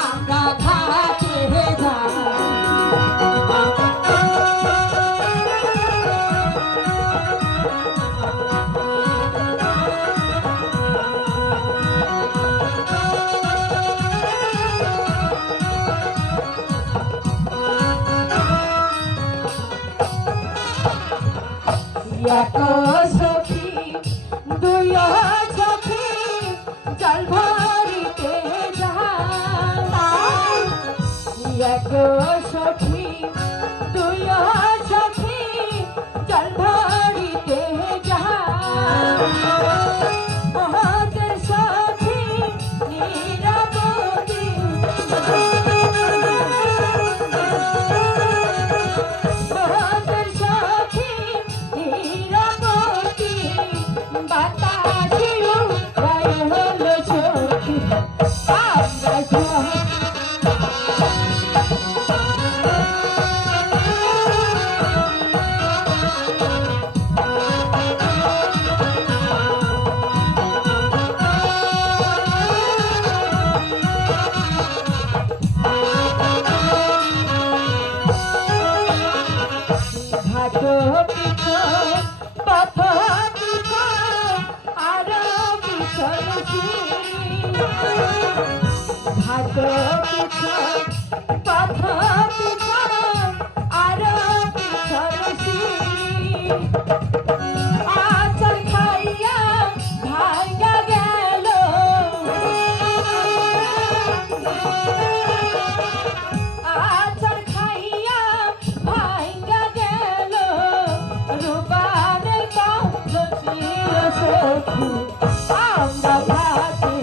আমরা ঘাটে যাই এক সখী দুই সখী জল ভরিতে যায় এক সখী দুই সখী জল ভরিতে যায় ওদের সখী নীরবতী ওদের সখী নীরবতী বাতাসিও গায়ে হলো সখী ঘাটো পিছন পথ পিছন আরো পিছন ঘাটো পিছন পথ পিছন আরো পিছন আচল খাইয়া ভাঙ্গা গেল আচল খাইয়া ভাঙ্গা গেল রূপানের কাছে সখী আমরা ঘাটে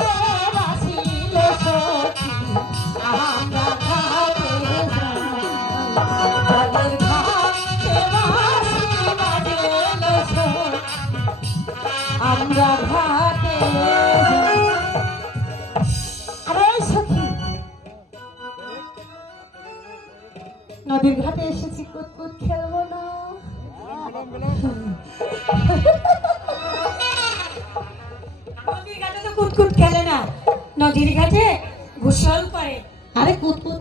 যাই রাসিল সখী আমরা ঘাটে যাই ঘাটে বাজেল সখী আমরা ঘাটে আরে সখী নদীর ঘাটে এসেছি কুতকুত খেলবো না নদীর ঘাটে তো কুতকুত খেলে না নদীর ঘাটে গোসল করে আরে কুতকুত